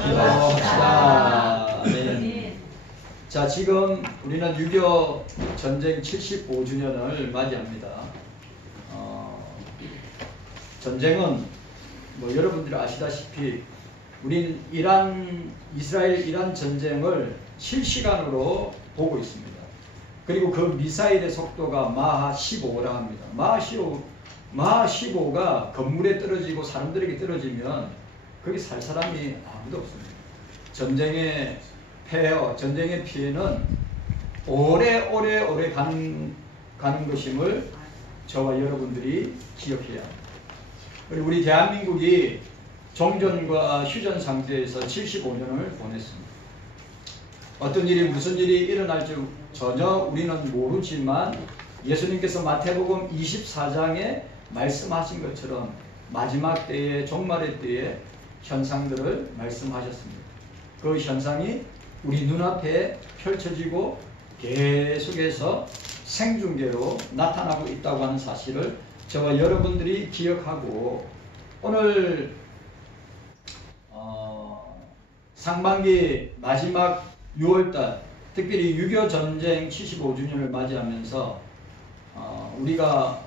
기도합시다. 아멘. 자, 지금 우리는 6.25 전쟁 75주년을 맞이합니다. 전쟁은 뭐 여러분들이 아시다시피 우리는 이스라엘 이란 전쟁을 실시간으로 보고 있습니다. 그리고 그 미사일의 속도가 마하 15라 합니다. 마하 15가 건물에 떨어지고 사람들에게 떨어지면 거기 살 사람이 아무도 없습니다. 전쟁의 피해는 오래 가는 것임을 저와 여러분들이 기억해야 합니다. 그리고 우리 대한민국이 종전과 휴전 상태에서 75년을 보냈습니다. 어떤 일이 무슨 일이 일어날지 전혀 우리는 모르지만 예수님께서 마태복음 24장에 말씀하신 것처럼 마지막 때에 종말의 때에 현상들을 말씀하셨습니다. 그 현상이 우리 눈앞에 펼쳐지고 계속해서 생중계로 나타나고 있다고 하는 사실을 저와 여러분들이 기억하고 오늘 상반기 마지막 6월달 특별히 6.25 전쟁 75주년을 맞이하면서 우리가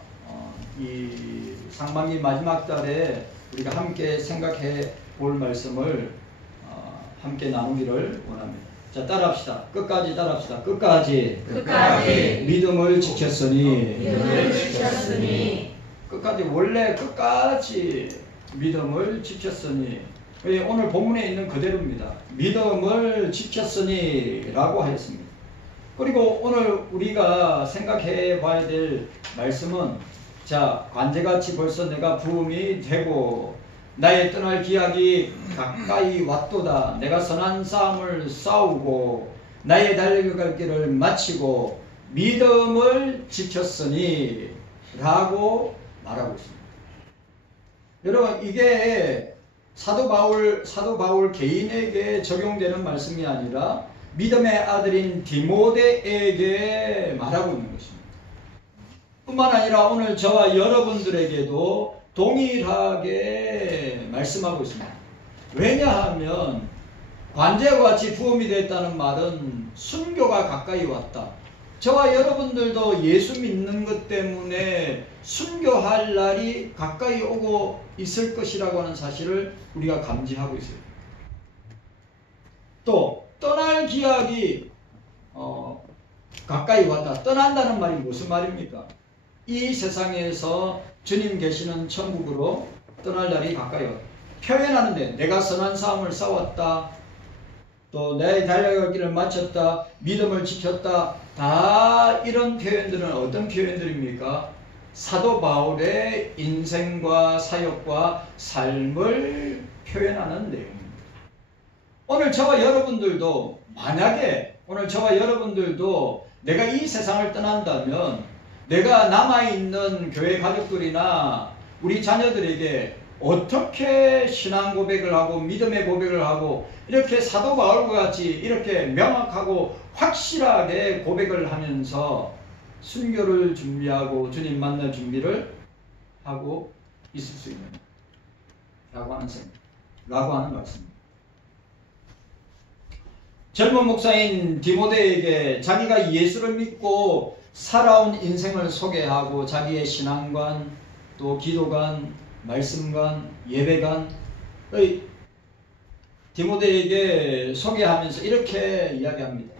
이 상반기 마지막 달에 우리가 함께 생각해 볼 말씀을 함께 나누기를 원합니다. 자, 따라합시다. 끝까지 따라합시다. 끝까지 믿음을 지켰으니 끝까지 원래 끝까지 믿음을 지켰으니 오늘 본문에 있는 그대로입니다. 믿음을 지켰으니 라고 하였습니다. 그리고 오늘 우리가 생각해 봐야 될 말씀은 자, 관제같이 벌써 내가 부음이 되고 나의 떠날 기약이 가까이 왔도다. 내가 선한 싸움을 싸우고 나의 달려갈 길을 마치고 믿음을 지켰으니 라고 말하고 있습니다. 여러분, 이게 사도 바울 개인에게 적용되는 말씀이 아니라 믿음의 아들인 디모데에게 말하고 있는 것입니다. 뿐만 아니라 오늘 저와 여러분들에게도 동일하게 말씀하고 있습니다. 왜냐하면 관제와 같이 부음이 됐다는 말은 순교가 가까이 왔다. 저와 여러분들도 예수 믿는 것 때문에 순교할 날이 가까이 오고 있을 것이라고 하는 사실을 우리가 감지하고 있어요. 또 떠날 기약이 가까이 왔다. 떠난다는 말이 무슨 말입니까? 이 세상에서 주님 계시는 천국으로 떠날 날이 가까이 왔다. 표현하는데 내가 선한 싸움을 싸웠다. 또 내 달려갈 길을 마쳤다. 믿음을 지켰다. 다 이런 표현들은 어떤 표현들입니까? 사도 바울의 인생과 사역과 삶을 표현하는 내용입니다. 오늘 저와 여러분들도 만약에 오늘 저와 여러분들도 내가 이 세상을 떠난다면 내가 남아있는 교회 가족들이나 우리 자녀들에게 어떻게 신앙 고백을 하고 믿음의 고백을 하고 이렇게 사도 바울과 같이 이렇게 명확하고 확실하게 고백을 하면서 순교를 준비하고 주님 만날 준비를 하고 있을 수 있는 라고 하는 말씀입니다. 젊은 목사인 디모데에게 자기가 예수를 믿고 살아온 인생을 소개하고 자기의 신앙관, 또 기도관, 말씀관, 예배관 디모데에게 소개하면서 이렇게 이야기합니다.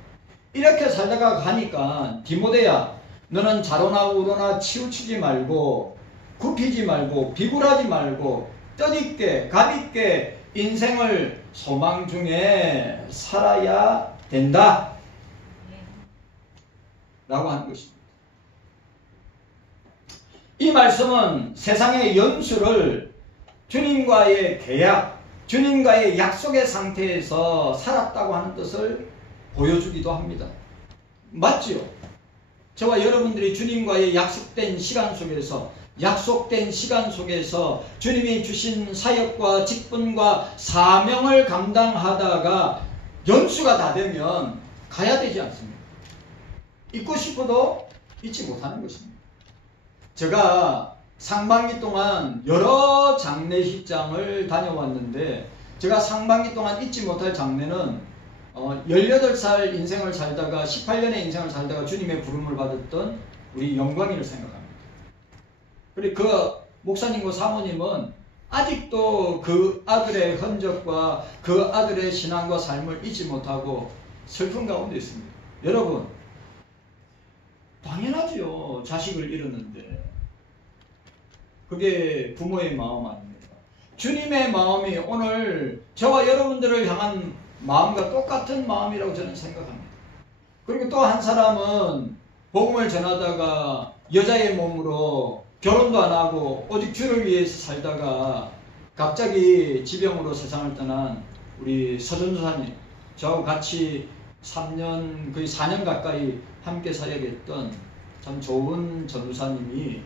이렇게 살다가 가니까 디모데야, 너는 자로나 우로나 치우치지 말고 굽히지 말고 비굴하지 말고 뜻있게 가볍게 인생을 소망 중에 살아야 된다 라고 하는 것입니다. 이 말씀은 세상의 연수를 주님과의 계약, 주님과의 약속의 상태에서 살았다고 하는 뜻을 보여주기도 합니다. 맞지요? 저와 여러분들이 주님과의 약속된 시간 속에서 주님이 주신 사역과 직분과 사명을 감당하다가 연수가 다 되면 가야 되지 않습니까? 있고 싶어도 있지 못하는 것입니다. 제가 상반기 동안 여러 장례식장을 다녀왔는데 제가 상반기 동안 잊지 못할 장면은 18살 인생을 살다가 18년의 인생을 살다가 주님의 부름을 받았던 우리 영광이를 생각합니다. 그리고 그 목사님과 사모님은 아직도 그 아들의 흔적과 그 아들의 신앙과 삶을 잊지 못하고 슬픈 가운데 있습니다. 여러분, 당연하죠. 자식을 잃었는데. 그게 부모의 마음 아닙니까? 주님의 마음이 오늘 저와 여러분들을 향한 마음과 똑같은 마음이라고 저는 생각합니다. 그리고 또 한 사람은 복음을 전하다가 여자의 몸으로 결혼도 안 하고 오직 주를 위해서 살다가 갑자기 지병으로 세상을 떠난 우리 서전도사님, 저하고 같이 3년, 거의 4년 가까이 함께 사역했던 참 좋은 전도사님이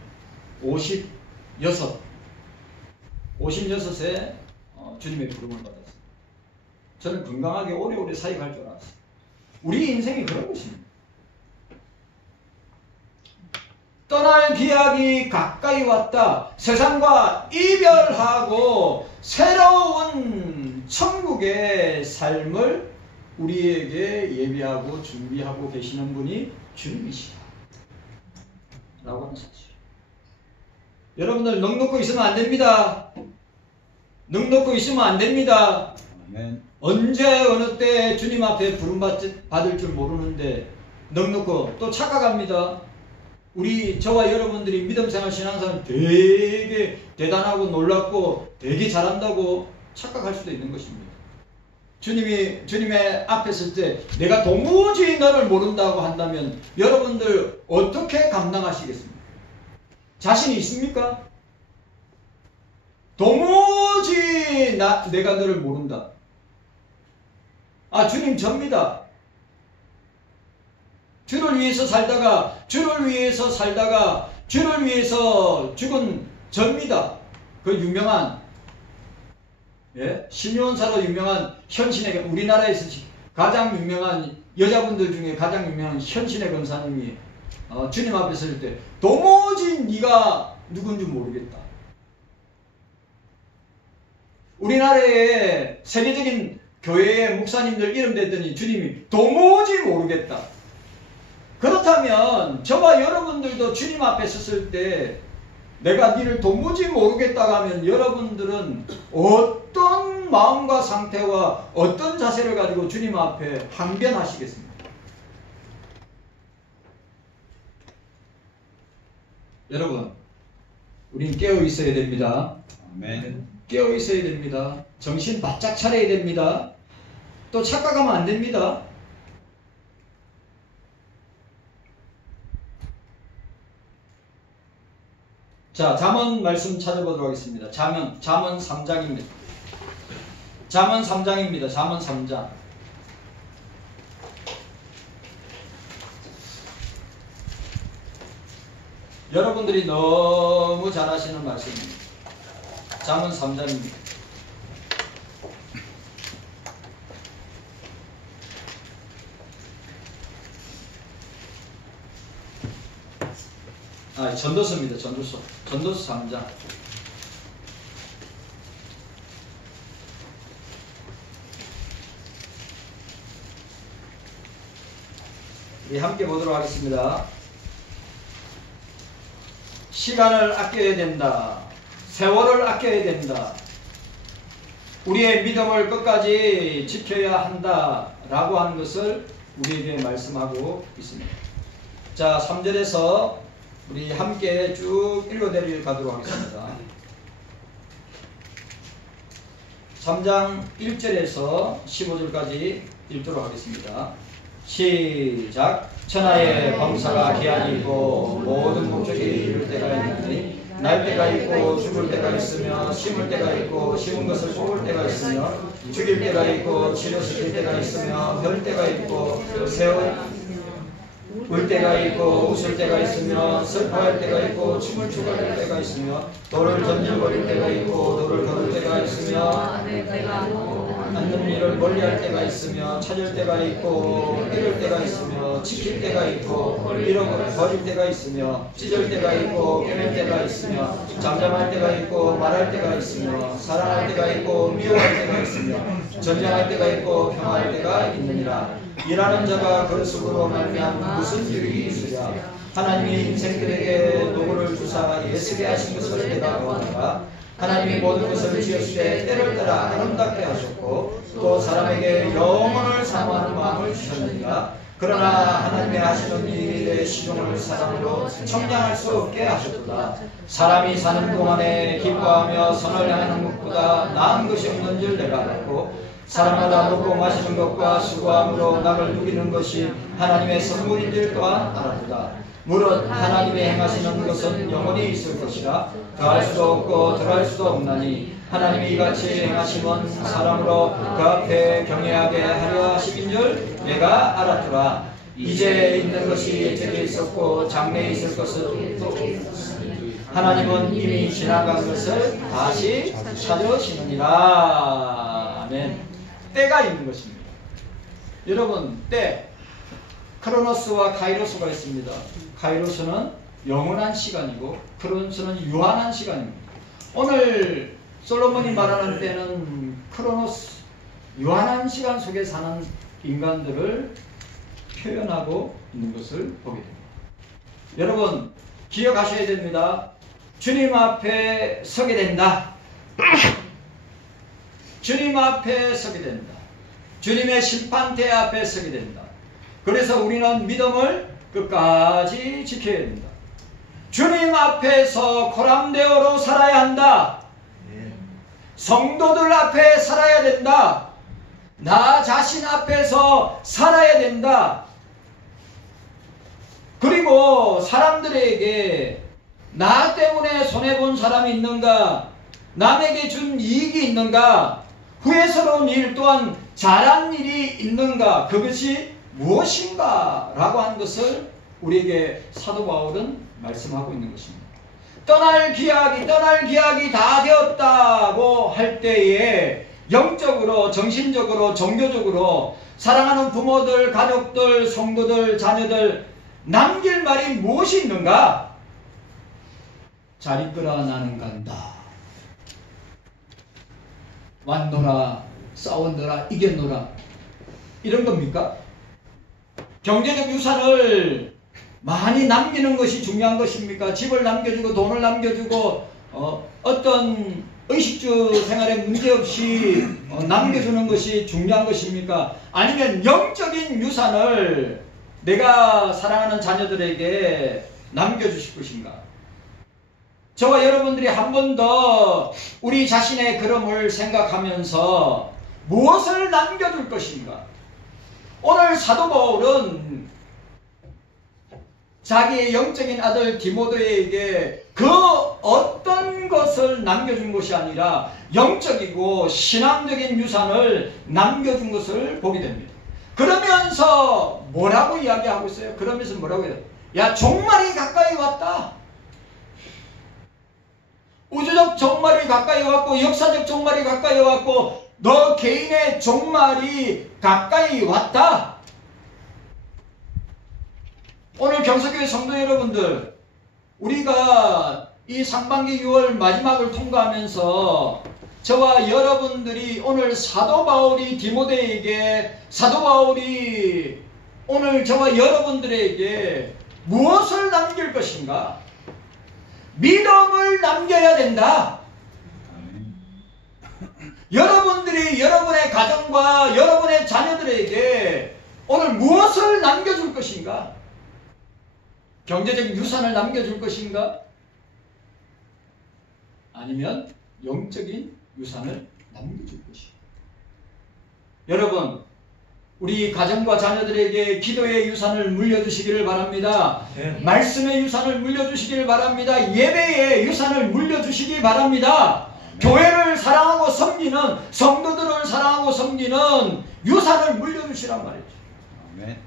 56에 주님의 부름을 받았어요. 저는 건강하게 오래오래 사역할 줄 알았어요. 우리 인생이 그런 것입니다. 떠날 기약이 가까이 왔다. 세상과 이별하고 새로운 천국의 삶을 우리에게 예비하고 준비하고 계시는 분이 주님이시다 라고 하는 사실. 여러분들 넉넉히 있으면 안 됩니다. 넉넉히 있으면 안 됩니다. 아멘. 언제 어느 때 주님 앞에 부름받을 줄 모르는데 넉넉히 또 착각합니다. 저와 여러분들이 믿음생활 신앙생활 되게 대단하고 놀랍고 되게 잘한다고 착각할 수도 있는 것입니다. 주님의 앞에 설 때 내가 도무지 너를 모른다고 한다면 여러분들 어떻게 감당하시겠습니까? 자신이 있습니까? 도무지 내가 너를 모른다. 주님 접니다. 주를 위해서 살다가 주를 위해서 죽은 접니다. 그 유명한 신유원사로 유명한 현신의, 우리나라에서 가장 유명한 여자분들 중에 가장 유명한 현신의 권사님이 주님 앞에 설 때 도무지 네가 누군지 모르겠다. 우리나라의 세계적인 교회의 목사님들 이름 댔더니 주님이 도무지 모르겠다. 그렇다면 저와 여러분들도 주님 앞에 섰을 때 내가 니를 도무지 모르겠다고 하면 여러분들은 어떤 마음과 상태와 어떤 자세를 가지고 주님 앞에 항변하시겠습니까? 여러분, 우린 깨어 있어야 됩니다. 아멘. 깨어 있어야 됩니다. 정신 바짝 차려야 됩니다. 또 착각하면 안 됩니다. 자, 잠언 말씀 찾아보도록 하겠습니다. 잠언 3장입니다. 잠언 3장입니다. 잠언 3장. 여러분들이 너무 잘 아시는 말씀입니다. 잠언 3장입니다. 전도서입니다. 전도서 3장. 우리 함께 보도록 하겠습니다. 시간을 아껴야 된다. 세월을 아껴야 된다. 우리의 믿음을 끝까지 지켜야 한다 라고 하는 것을 우리에게 말씀하고 있습니다. 자, 3절에서 우리 함께 쭉 읽어내려 가도록 하겠습니다. 3장 1절에서 15절까지 읽도록 하겠습니다. 시작. 천하의 범사가 기한이 있고 모든 목적이 이룰 때가 있느니 날 때가 있고 죽을 때가 있으며 심을 때가 있고 심은 것을 뽑을 때가 있으며 죽일 때가 있고 치료시킬 때가 있으며 별 때가 있고 울 때가 있고 웃을 때가 있으며 슬퍼할 때가 있고 춤을 추갈 때가 있으며 돌을 던져버릴 때가 있고 돌을 거둘 때가 있으며 앉을 있는 일을 멀리할 때가 있으며 찾을 때가 있고 잃을 때가 있으며 지킬 때가 있고 버릴 때가 있으며 찢을 때가 있고 깨낼 때가 있으며 잠잠할 때가 있고 말할 때가 있으며 사랑할 때가 있고 미워할 때가 있으며 전쟁할 때가 있고 평화할 때가 있느니라. 일하는 자가 그 속으로 말미암아 무슨 유익이 있으랴. 하나님이 인생들에게 노고를 주사 예수게 하신 것을 내가 보았노라. 하나님이 모든 것을 지었을 때 때를 따라 아름답게 하셨고 또 사람에게 영혼을 사모하는 마음을 주셨느니라. 그러나 하나님의 하시는 일의 시종을 사람으로 청량할 수 없게 하셨도다. 사람이 사는 동안에 기뻐하며 선을 향하는 것보다 나은 것이 없는 줄 내가 알았고 사람마다 먹고 마시는 것과 수고함으로 나를 누리는 것이 하나님의 선물인 줄 또한 알았도다. 무릇 하나님이 행하시는 것은 영원히 있을 것이라 더할 수도 없고 덜할 수도 없나니 하나님이 이같이 행하심은 사람으로 그 앞에 경외하게 하려 하심인 줄 내가 알았더라. 이제 있는 것이 예전에 있었고 장래에 있을 것은 또 하나님은 이미 지나간 것을 다시 찾으시느니라. 아멘. 때가 있는 것입니다. 여러분, 때 크로노스와 카이로스가 있습니다. 카이로스는 영원한 시간이고 크로노스는 유한한 시간입니다. 오늘 솔로몬이 말하는 때는 크로노스, 유한한 시간 속에 사는 인간들을 표현하고 있는 것을 보게 됩니다. 여러분 기억하셔야 됩니다. 주님 앞에 서게 된다. 주님 앞에 서게 된다. 주님의 심판대 앞에 서게 된다. 그래서 우리는 믿음을 끝까지 지켜야 된다. 주님 앞에서 고람대어로 살아야 한다. 성도들 앞에 살아야 된다. 나 자신 앞에서 살아야 된다. 그리고 사람들에게 나 때문에 손해본 사람이 있는가? 남에게 준 이익이 있는가? 후회스러운 일 또한 잘한 일이 있는가? 그것이 무엇인가? 라고 하는 것을 우리에게 사도 바울은 말씀하고 있는 것입니다. 떠날 기약이 다 되었다고 할 때에 영적으로, 정신적으로, 종교적으로 사랑하는 부모들, 가족들, 성도들, 자녀들 남길 말이 무엇이 있는가? 잘 이끌어 나는 간다. 왔노라, 싸웠노라, 이겼노라. 이런 겁니까? 경제적 유산을 많이 남기는 것이 중요한 것입니까? 집을 남겨주고 돈을 남겨주고 어떤 의식주 생활에 문제없이 남겨주는 것이 중요한 것입니까? 아니면 영적인 유산을 내가 사랑하는 자녀들에게 남겨주실 것인가? 저와 여러분들이 한 번 더 우리 자신의 걸음을 생각하면서 무엇을 남겨줄 것인가? 오늘 사도 바울은 자기의 영적인 아들 디모데에게 그 어떤 것을 남겨준 것이 아니라 영적이고 신앙적인 유산을 남겨준 것을 보게 됩니다. 그러면서 뭐라고 이야기하고 있어요? 그러면서 뭐라고 해요? 야, 종말이 가까이 왔다. 우주적 종말이 가까이 왔고 역사적 종말이 가까이 왔고 너 개인의 종말이 가까이 왔다. 오늘 경서교회 성도 여러분들, 우리가 이 상반기 6월 마지막을 통과하면서 저와 여러분들이 오늘 사도 바울이 디모데에게, 사도 바울이 오늘 저와 여러분들에게 무엇을 남길 것인가? 믿음을 남겨야 된다. 여러분들이 여러분의 가정과 여러분의 자녀들에게 오늘 무엇을 남겨줄 것인가? 경제적 유산을 남겨줄 것인가? 아니면 영적인 유산을 남겨줄 것인가? 여러분, 우리 가정과 자녀들에게 기도의 유산을 물려주시기를 바랍니다. 네. 말씀의 유산을 물려주시기를 바랍니다. 예배의 유산을 물려주시기 바랍니다. 네. 교회를 사랑하고 섬기는, 성도들을 사랑하고 섬기는 유산을 물려주시란 말이죠. 네.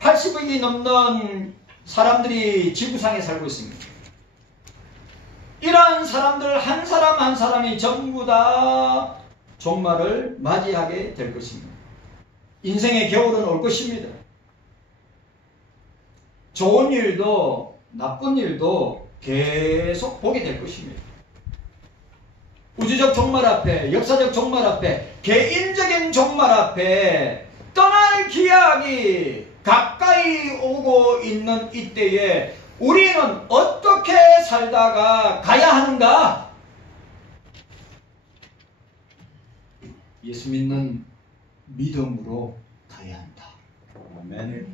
80억이 넘는 사람들이 지구상에 살고 있습니다. 이러한 사람들 한 사람 한 사람이 전부 다 종말을 맞이하게 될 것입니다. 인생의 겨울은 올 것입니다. 좋은 일도 나쁜 일도 계속 보게 될 것입니다. 우주적 종말 앞에, 역사적 종말 앞에, 개인적인 종말 앞에 떠날 기약이 가까이 오고 있는 이때에 우리는 어떻게 살다가 가야 하는가? 예수 믿는 믿음으로 가야 한다. 아멘.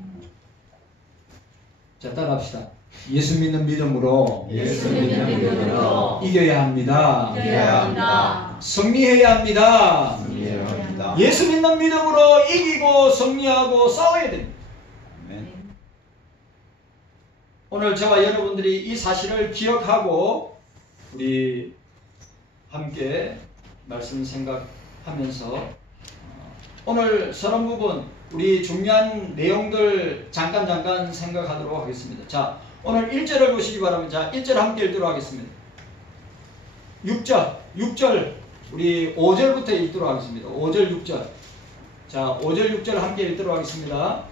자, 따라합시다. 예수 믿는 믿음으로 이겨야 합니다. 승리해야 합니다. 예수 믿는 믿음으로 이기고 승리하고 싸워야 됩니다. 아멘. 오늘 저와 여러분들이 이 사실을 기억하고 우리 함께 말씀 생각하면서 오늘 서론 부분 우리 중요한 내용들 잠깐 생각하도록 하겠습니다. 자, 오늘 1절을 보시기 바랍니다. 자, 1절 함께 읽도록 하겠습니다. 6절 우리 5절부터 읽도록 하겠습니다. 5절 6절. 자, 5절 6절 함께 읽도록 하겠습니다.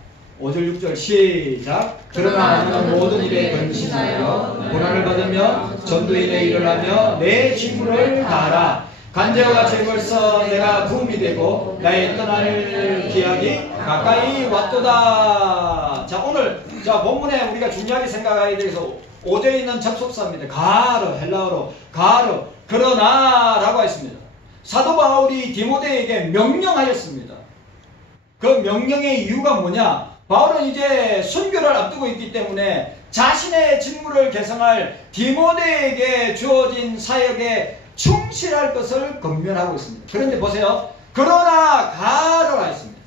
5절 6절 시작. 그러나 나는 모든 일에 근신하여 고난을 받으며 전도인의 일을 하며 내 직무를 다하라. 간제와 재벌써 내가 부음이 되고 나의 떠날 기약이 가까이 왔도다. 자, 오늘 본문에 우리가 중요하게 생각해야 돼서 5절에 있는 접속사입니다. 가르, 헬라어로 가르, 그러나 라고 했습니다. 사도 바울이 디모데에게 명령하였습니다. 그 명령의 이유가 뭐냐? 바울은 이제 순교를 앞두고 있기 때문에 자신의 직무를 계승할 디모데에게 주어진 사역에 충실할 것을 권면하고 있습니다. 그런데 보세요. 그러나 가르라 했습니다.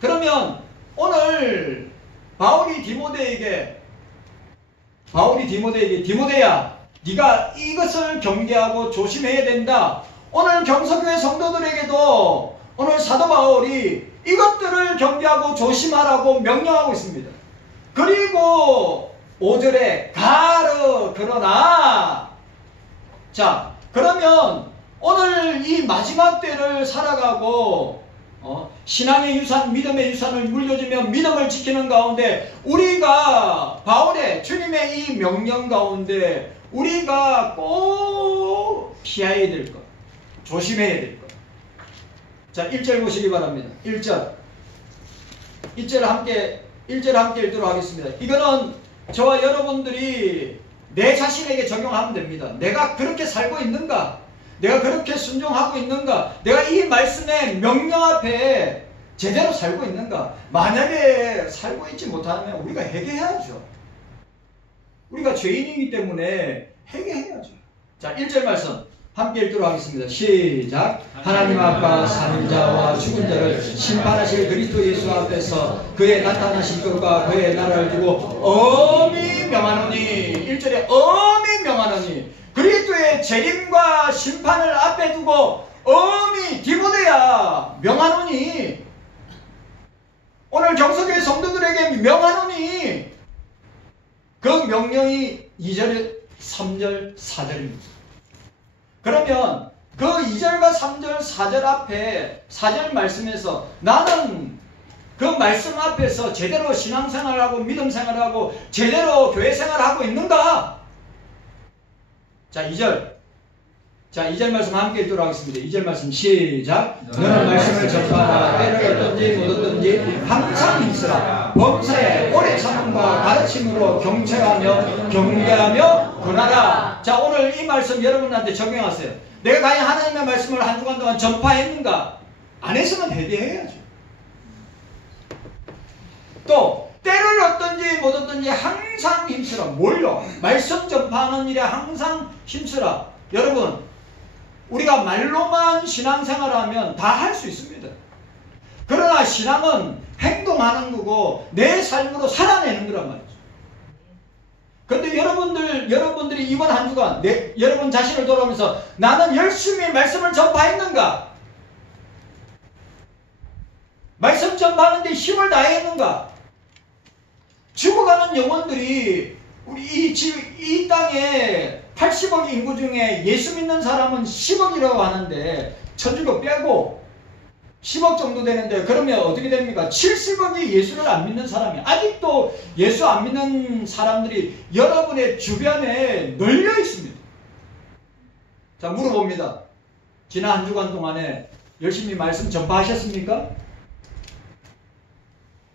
그러면 오늘 바울이 디모데에게 디모데야, 네가 이것을 경계하고 조심해야 된다. 오늘 경서교회 성도들에게도 오늘 사도 바울이 이것들을 경계하고 조심하라고 명령하고 있습니다. 그리고 5절에 가르 그러나, 자, 그러면 오늘 이 마지막 때를 살아가고 신앙의 유산, 믿음의 유산을 물려주며 믿음을 지키는 가운데 우리가 바울의 주님의 이 명령 가운데 우리가 꼭 피해야 될 것, 조심해야 될 것. 자, 1절 보시기 바랍니다. 1절 함께 읽도록 하겠습니다. 이거는 저와 여러분들이 내 자신에게 적용하면 됩니다. 내가 그렇게 살고 있는가? 내가 그렇게 순종하고 있는가? 내가 이 말씀의 명령 앞에 제대로 살고 있는가? 만약에 살고 있지 못하면 우리가 회개해야죠. 우리가 죄인이기 때문에 회개해야죠. 자, 1절 말씀 함께 읽도록 하겠습니다. 시작. 하나님 아빠 살인자와 죽은 자를 심판하실 그리스도 예수 앞에서 그의 나타나신 것과 그의 나라를 두고 엄히 명하노니. 1절에 엄히 명하노니, 그리스도의 재림과 심판을 앞에 두고 엄히 디모데야 명하노니. 오늘 경서교회 성도들에게 명하노니, 그 명령이 2절, 3절, 4절입니다. 그러면 그 2절과 3절, 4절 앞에 4절 말씀에서 나는 그 말씀 앞에서 제대로 신앙생활하고 믿음생활하고 제대로 교회생활하고 있는가? 자, 2절. 자, 2절 말씀 함께 읽도록 하겠습니다. 2절 말씀 시작. 너는 말씀을 전파하라. 때를 얻든지 못 얻든지 항상 힘쓰라. 범사에 오래 참음과 가르침으로 경청하며 경계하며 권하라. 자, 오늘 이 말씀 여러분한테 적용하세요. 내가 과연 하나님의 말씀을 한 주간 동안 전파했는가? 안 했으면 회개해야죠. 또 때를 얻든지 못 얻든지 항상 힘쓰라. 뭘요? 말씀 전파하는 일에 항상 힘쓰라. 여러분, 우리가 말로만 신앙생활을 하면 다 할 수 있습니다. 그러나 신앙은 행동하는 거고 내 삶으로 살아내는 거란 말이죠. 그런데 여러분들이 이번 한 주간 여러분 자신을 돌아보면서 나는 열심히 말씀을 전파했는가? 말씀 전파하는데 힘을 다했는가? 죽어가는 영혼들이 우리 이 땅에 80억 인구 중에 예수 믿는 사람은 10억이라고 하는데 천주교 빼고 10억 정도 되는데 그러면 어떻게 됩니까? 70억이 예수를 안 믿는 사람이 아직도 예수 안 믿는 사람들이 여러분의 주변에 널려 있습니다. 자, 물어봅니다. 지난 한 주간 동안에 열심히 말씀 전파하셨습니까?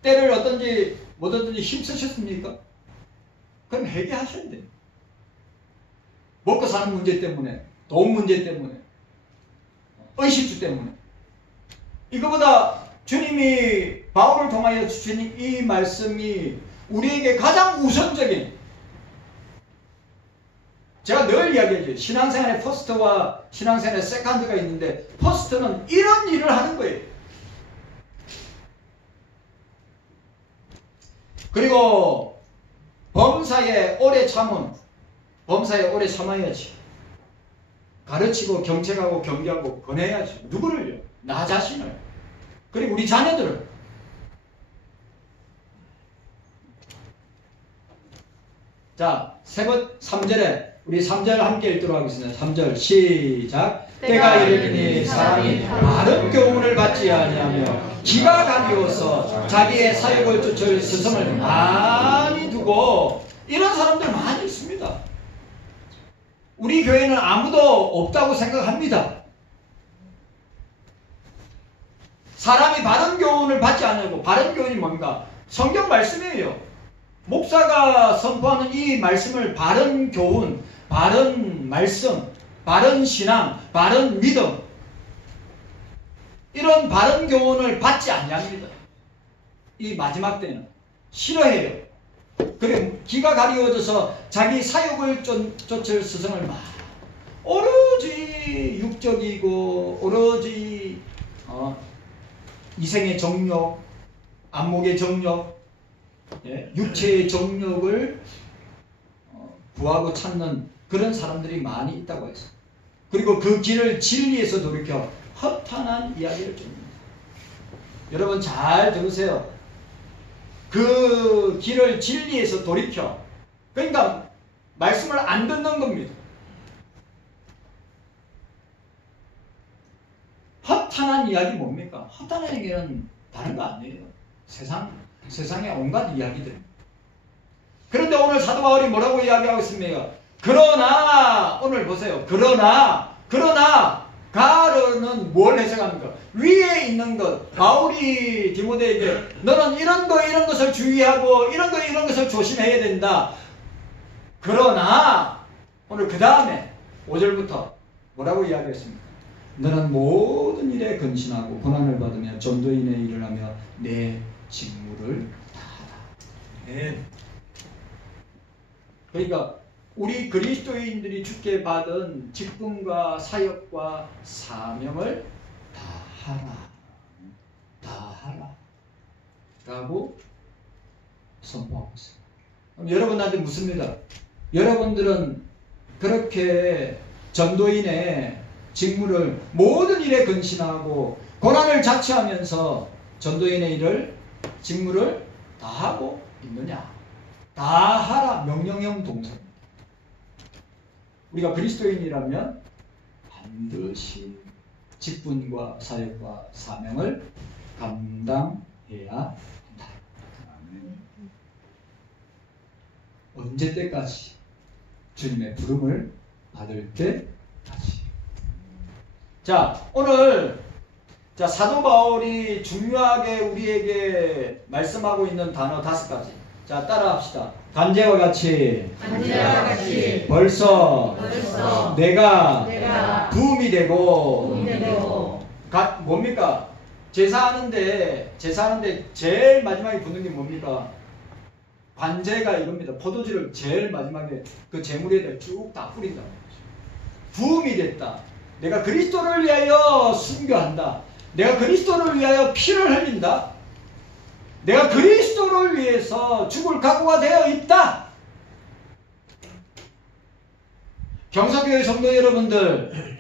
때를 어떤지 못 얻든지 힘쓰셨습니까? 그럼 회개하셔야 돼요. 먹고 사는 문제 때문에, 돈 문제 때문에, 의식주 때문에. 이거보다 주님이 바울을 통하여 주신 이 말씀이 우리에게 가장 우선적인, 제가 늘 이야기하죠. 신앙생활에 퍼스트와 신앙생활에 세컨드가 있는데 퍼스트는 이런 일을 하는 거예요. 그리고 범사에 오래 참아야지. 가르치고 경책하고 경계하고 권해야지. 누구를요? 나 자신을. 그리고 우리 자녀들을. 자, 3절에 우리 3절 함께 읽도록 하겠습니다. 3절 시작. 때가 이르리니 사람이 바른 교훈을 받지 아니하며 기가 가리워서 자기의 사욕을 쫓을 스승을 많이 두고, 이런 사람들 많이 있습니다. 우리 교회는 아무도 없다고 생각합니다. 사람이 바른 교훈을 받지 않고, 바른 교훈이 뭡니까? 성경 말씀이에요. 목사가 선포하는 이 말씀을 바른 교훈, 바른 말씀, 바른 신앙, 바른 믿음, 이런 바른 교훈을 받지 않습니다. 이 마지막 때는 싫어해요. 그리고 기가 가리워져서 자기 사욕을 쫓을 스승을 막 오로지 육적이고 오로지 이생의 정욕, 안목의 정욕, 육체의 정욕을 구하고 찾는 그런 사람들이 많이 있다고 해서, 그리고 그 길을 진리에서 돌이켜 허탄한 이야기를 줍니다. 여러분 잘 들으세요. 그 길을 진리에서 돌이켜, 그러니까 말씀을 안 듣는 겁니다. 허탄한 이야기 뭡니까? 허탄한 이야기는 다른 거 아니에요. 세상의 온갖 이야기들. 그런데 오늘 사도 바울이 뭐라고 이야기하고 있습니까? 그러나, 오늘 보세요. 그러나 가르는 뭘 해석합니까? 위에 있는 것. 바울이 디모데에게 너는 이런 것을 주의하고 이런 것을 조심해야 된다. 그러나 오늘 그 다음에 5절부터 뭐라고 이야기했습니까? 너는 모든 일에 근신하고 고난을 받으며 전도인의 일을 하며 내 직무를 다하라. 네. 그러니까 우리 그리스도인들이 주께 받은 직분과 사역과 사명을 다하라 라고 선포하고 있습니다. 그럼 여러분한테 묻습니다. 여러분들은 그렇게 전도인의 직무를 모든 일에 근신하고 고난을 자처하면서 전도인의 직무를 다하고 있느냐? 다하라 명령형 동사입니다. 우리가 그리스도인이라면 반드시 직분과 사역과 사명을 감당해야 한다. 언제 때까지? 주님의 부름을 받을 때까지. 자, 오늘 사도 바울이 중요하게 우리에게 말씀하고 있는 단어 5가지. 자, 따라합시다. 간제와 같이 벌써 내가 부음이 되고 뭡니까? 제사하는데 제일 마지막에 붙는 게 뭡니까? 관제가 이겁니다. 포도주를 제일 마지막에 그 제물에다 쭉 다 뿌린다. 부음이 됐다. 내가 그리스도를 위하여 순교한다. 내가 그리스도를 위하여 피를 흘린다. 내가 그리스도를 위해서 죽을 각오가 되어 있다. 경사교회 성도 여러분들,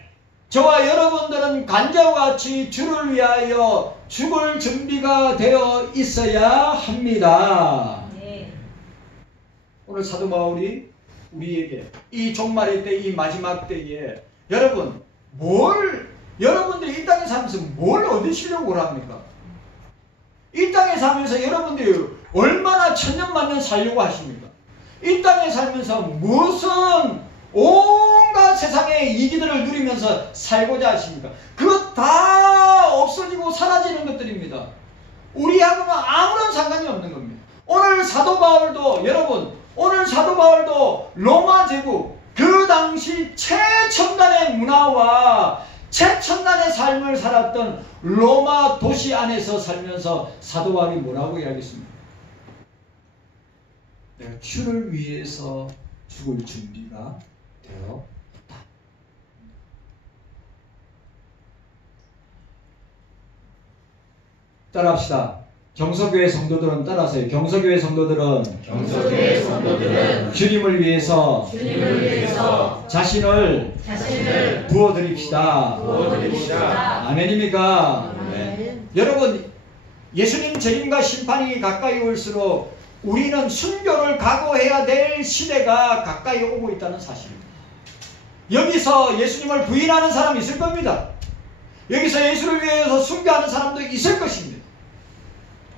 저와 여러분들은 간자와 같이 주를 위하여 죽을 준비가 되어 있어야 합니다. 네. 오늘 사도 바울이 우리에게 이 종말의 때, 이 마지막 때에 여러분들이 이 땅에 살면서 뭘 얻으시려고 합니까? 이 땅에 살면서 여러분들이 얼마나 천년만년 살려고 하십니까? 이 땅에 살면서 무슨 온갖 세상의 이기들을 누리면서 살고자 하십니까? 그것 다 없어지고 사라지는 것들입니다. 우리하고는 아무런 상관이 없는 겁니다. 오늘 사도 바울도 로마 제국, 그 당시 최첨단의 문화와 최첨단의 삶을 살았던 로마 도시 안에서 살면서 사도 바울이 뭐라고 이야기했습니까? 내가 주를 위해서 죽을 준비가 되었다. 따라합시다. 경서교회 성도들은 따라하세요. 경서교회 성도들은 주님을 위해서 자신을 부어드립시다. 아멘입니까? 아멘. 여러분, 예수님 재림과 심판이 가까이 올수록 우리는 순교를 각오해야 될 시대가 가까이 오고 있다는 사실입니다. 여기서 예수님을 부인하는 사람이 있을 겁니다. 여기서 예수를 위해서 순교하는 사람도 있을 것입니다.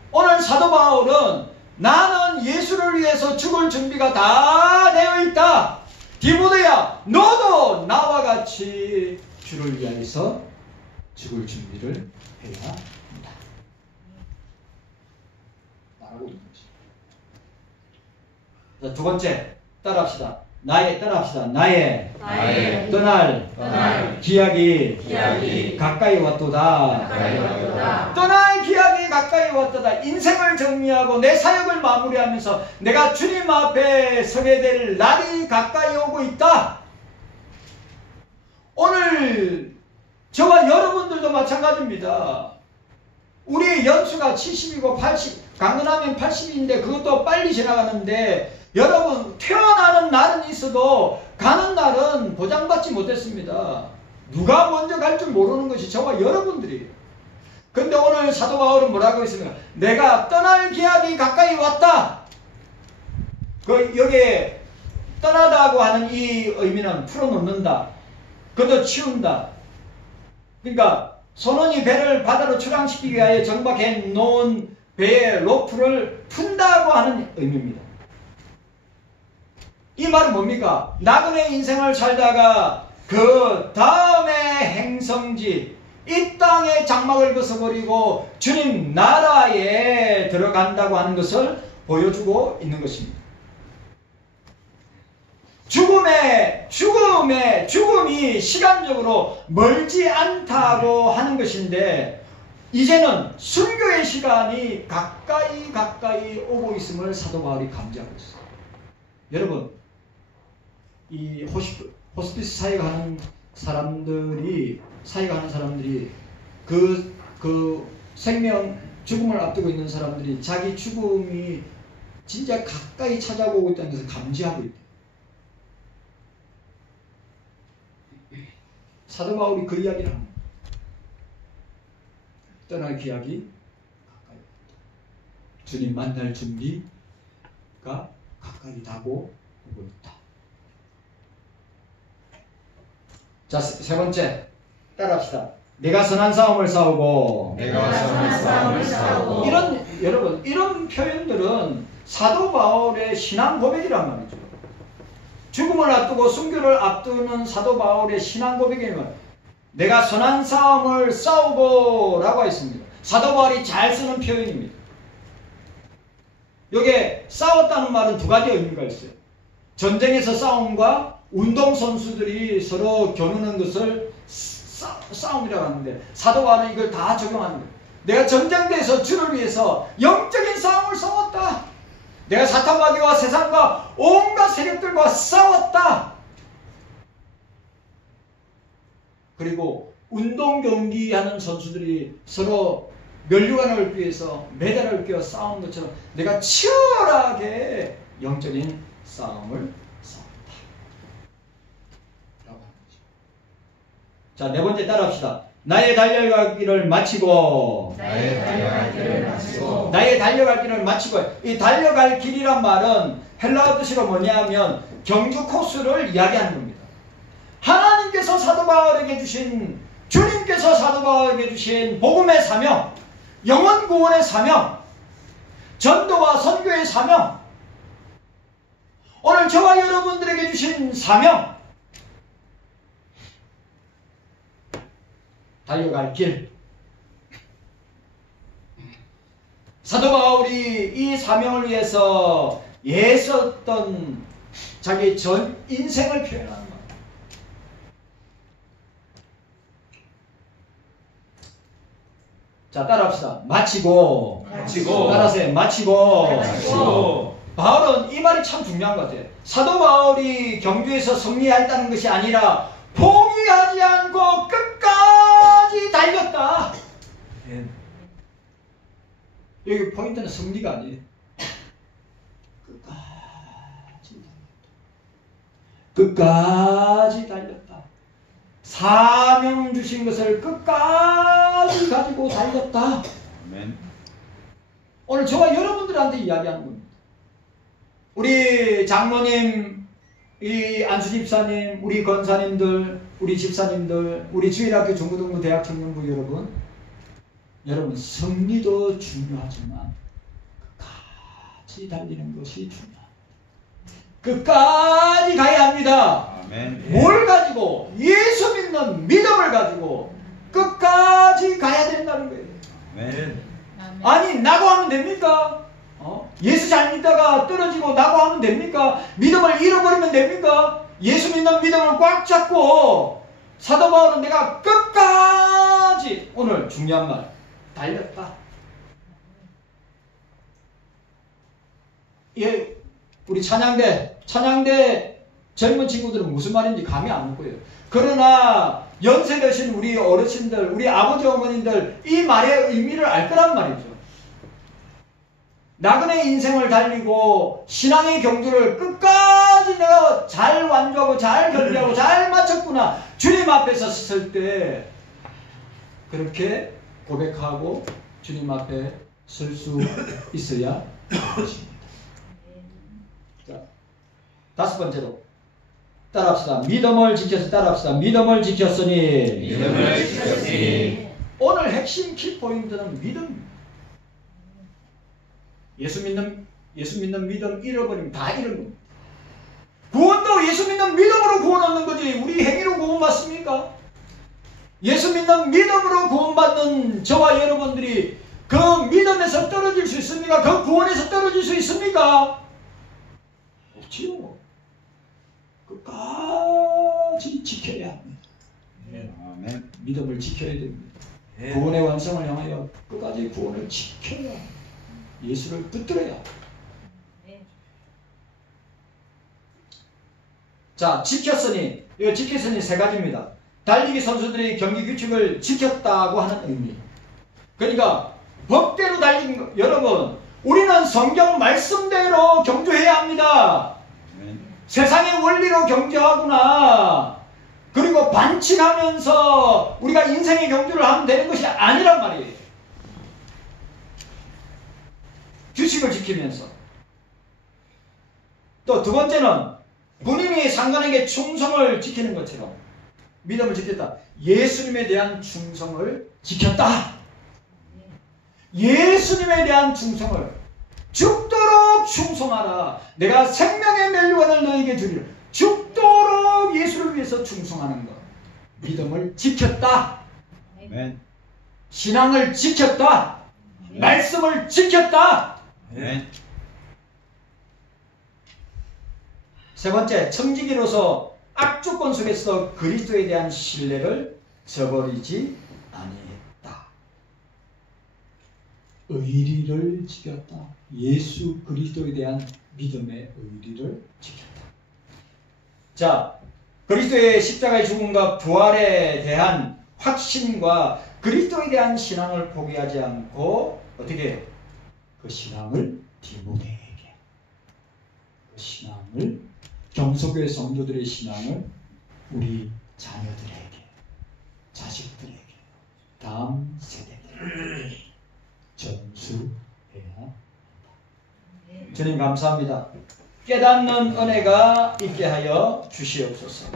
오늘 사도 바울은 나는 예수를 위해서 죽을 준비가 다 되어 있다. 디모데야, 너도 나와 같이 주를 위해서 죽을 준비를 해야 한다. 말하고 있는 것입니다. 자, 두 번째, 따라합시다. 나의 떠날 기약이 가까이 왔도다. 떠날 기약이 가까이 왔도다. 인생을 정리하고 내 사역을 마무리하면서 내가 주님 앞에 서게 될 날이 가까이 오고 있다. 오늘 저와 여러분들도 마찬가지입니다. 우리의 연수가 70이고 80, 강건하면 80인데 그것도 빨리 지나가는데, 여러분, 태어나는 날은 있어도 가는 날은 보장받지 못했습니다. 누가 먼저 갈 줄 모르는 것이 저와 여러분들이에요. 근데 오늘 사도 바울은 뭐라고 했습니까? 내가 떠날 기약이 가까이 왔다. 여기에 떠나다고 하는 이 의미는 풀어놓는다, 걷어치운다. 그러니까 선원이 배를 바다로 출항시키기 위하여 정박해 놓은 배의 로프를 푼다고 하는 의미입니다. 이 말은 뭡니까? 나그네 인생을 살다가 그 다음에 행성지, 이 땅의 장막을 벗어버리고 주님 나라에 들어간다고 하는 것을 보여주고 있는 것입니다. 죽음이 시간적으로 멀지 않다고 하는 것인데, 이제는 순교의 시간이 가까이 오고 있음을 사도 바울이 감지하고 있어요. 여러분, 이 호스피스 사역하는 사람들이 죽음을 앞두고 있는 사람들이 자기 죽음이 진짜 가까이 찾아오고 있다는 것을 감지하고 있대요. 사도 바울이 그 이야기를 합니다. 떠날 기약이 가까이 왔다. 주님 만날 준비가 가까이 다가오고 있다. 자, 세 번째, 따라합시다. 내가 선한 싸움을 싸우고. 이런 표현들은 사도 바울의 신앙 고백이란 말이죠. 죽음을 앞두고 순교를 앞두는 사도 바울의 신앙 고백이면 내가 선한 싸움을 싸우고 라고 했습니다. 사도 바울이 잘 쓰는 표현입니다. 여기에 싸웠다는 말은 두 가지 의미가 있어요. 전쟁에서 싸움과 운동선수들이 서로 겨누는 것을 싸움이라고 하는데, 사도 바울은 이걸 다 적용하는 거예요. 내가 전쟁터에서 주를 위해서 영적인 싸움을 싸웠다. 내가 사탄마귀와 세상과 온갖 세력들과 싸웠다. 그리고 운동 경기하는 선수들이 서로 면류관을 얻기 위해서 메달을 얻기 위해서 싸운 것처럼 내가 치열하게 영적인 싸움을 싸웠다. 라고 하는 거죠. 자, 네 번째 따라합시다. 나의 달려갈 길을 마치고 나의 달려갈 길을 마치고 나의 달려갈 길을 마치고 이 달려갈 길이란 말은 헬라어 뜻으로 뭐냐면 경주 코스를 이야기하는 겁니다. 하나님께서 사도 바울에게 주신 주님께서 사도 바울에게 주신 복음의 사명, 영혼 구원의 사명, 전도와 선교의 사명, 오늘 저와 여러분들에게 주신 사명, 달려갈 길. 사도 바울이 이 사명을 위해서 애썼던 자기 전 인생을 표현하는 겁니다. 자, 따라합시다. 마치고. 따라하세요. 마치고. 바울은 이 말이 참 중요한 것 같아요. 사도 바울이 경주에서 승리했다는 것이 아니라 포기하지 않고 끝까지 달렸다. 여기 포인트는 승리가 아니에요. 끝까지 달렸다. 사명 주신 것을 끝까지 가지고 달렸다. 아멘. 오늘 저와 여러분들한테 이야기하는 겁니다. 우리 장로님, 이 안수 집사님, 우리 권사님들, 우리 집사님들, 우리 주일학교 중고등부 대학 청년부 여러분 승리도 중요하지만 끝까지 달리는 것이 중요합니다. 끝까지 가야 합니다. 아멘. 뭘 가지고? 예수 믿는 믿음을 가지고 끝까지 가야 된다는 거예요. 아멘. 아니 나고 하면 됩니까? 예수 잘 믿다가 떨어지고 나고 하면 됩니까? 믿음을 잃어버리면 됩니까? 예수 믿는 믿음을 꽉 잡고 사도 바울은 내가 끝까지 오늘 중요한 말 달렸다. 예, 우리 찬양대 젊은 친구들은 무슨 말인지 감이 안 올 거예요. 그러나 연세 드신 우리 어르신들, 우리 아버지 어머님들 이 말의 의미를 알 거란 말이죠. 나그네 인생을 달리고 신앙의 경주를 끝까지 내가 잘 완주하고 잘 견디하고 잘 마쳤구나. 주님 앞에 섰을 때 그렇게 고백하고 주님 앞에 설 수 있어야 것입니다. 자, 다섯 번째로 따라합시다. 믿음을 지켜서 따라합시다. 믿음을 지켰으니. 오늘 핵심 키포인트는 믿음. 예수 믿는 믿음 잃어버리면 다 잃은 겁니다. 구원도 예수 믿는 믿음으로 구원 얻는 거지 우리 행위로 구원받습니까? 예수 믿는 믿음으로 구원받는 저와 여러분들이 그 믿음에서 떨어질 수 있습니까? 그 구원에서 떨어질 수 있습니까? 없지요. 끝까지 지켜야 합니다. 아멘. 믿음을 지켜야 됩니다. 구원의 완성을 향하여 끝까지 구원을 지켜야 합니다. 예수를 붙들어야 합니다. 자, 지켰으니, 이거 지켰으니 세 가지입니다. 달리기 선수들이 경기 규칙을 지켰다고 하는 의미. 그러니까 법대로 달리는 거. 여러분, 우리는 성경 말씀대로 경주해야 합니다. 세상의 원리로 경주하구나. 그리고 반칙하면서 우리가 인생의 경주를 하면 되는 것이 아니란 말이에요. 규칙을 지키면서. 또 두 번째는 본인이 상관에게 충성을 지키는 것처럼 믿음을 지켰다. 예수님에 대한 충성을 지켰다. 예수님에 대한 충성을 죽도록 충성하라. 내가 생명의 멸류관을 너에게 주리라. 죽도록 예수를 위해서 충성하는 것. 믿음을 지켰다. 아멘. 신앙을 지켰다. 말씀을 지켰다. 아멘. 세 번째, 청지기로서 악조건 속에서 그리스도에 대한 신뢰를 저버리지 아니했다. 의리를 지켰다. 예수 그리스도에 대한 믿음의 의리를 지켰다. 자, 그리스도의 십자가의 죽음과 부활에 대한 확신과 그리스도에 대한 신앙을 포기하지 않고 어떻게 해요? 그 신앙을 디모데에게, 그 신앙을 경소교회 성도들의 신앙을 우리 자녀들에게, 자식들에게, 주님 감사합니다. 깨닫는 은혜가 있게 하여 주시옵소서.